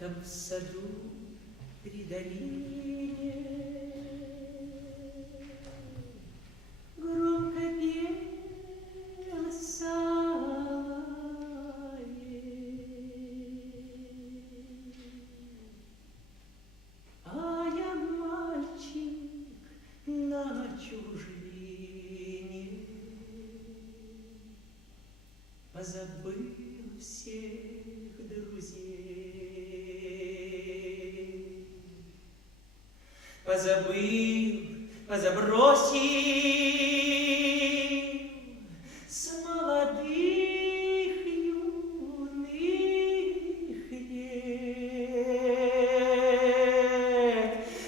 Там в саду при долине громко пела соловей. А я мальчик на чужбине, позабыл всех друзей, позабросил с молодых юных лет,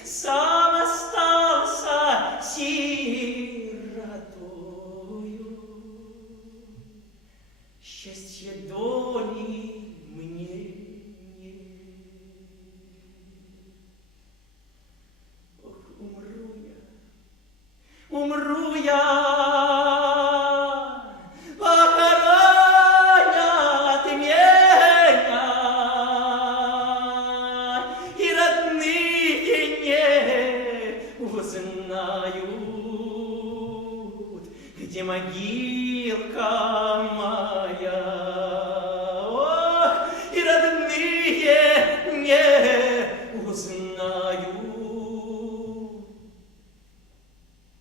сам остался сиротою. Счастье доли мне нет. Ох, умру я, похоронят меня, и родные не узнают, где могилка моя. Ох, и родные не узнают,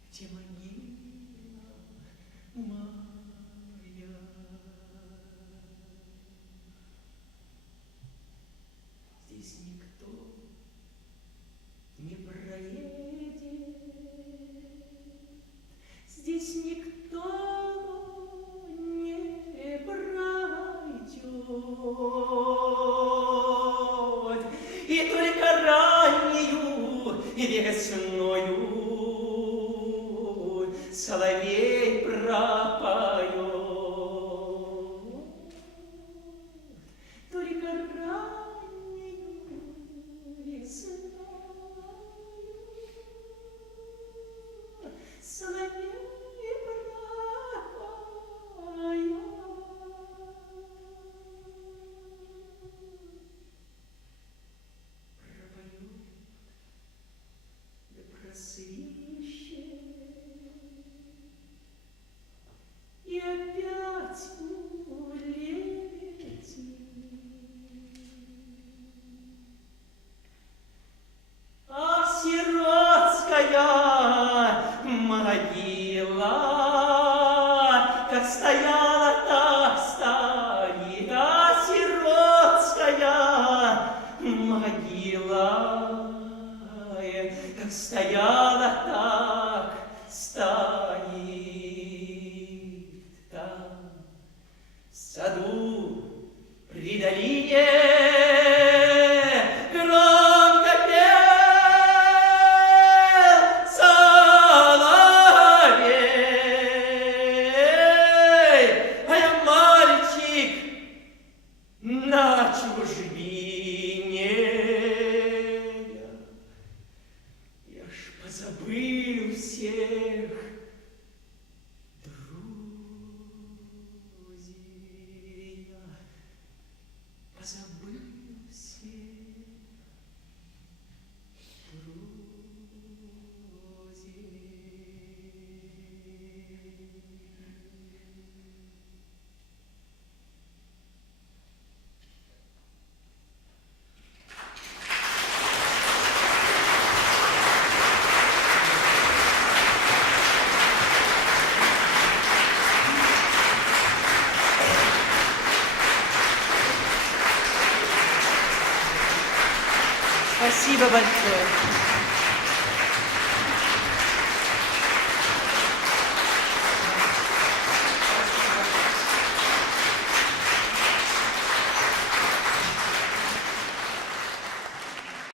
где могила моя. Здесь никто не проедет, здесь никто не пройдет, и только раннюю весною соловей пропоет. Только раннюю весною соловей пропоет. Да просвищет, и опять улетит. А сиротская могила, как стояла, так стоит. А сиротская могила, как стояла, так стоит. Там, в саду при долине, громко пел соловей, а я мальчик на чужбине. Я ж позабыл всех друзей, позабыл всех друзей. Спасибо большое.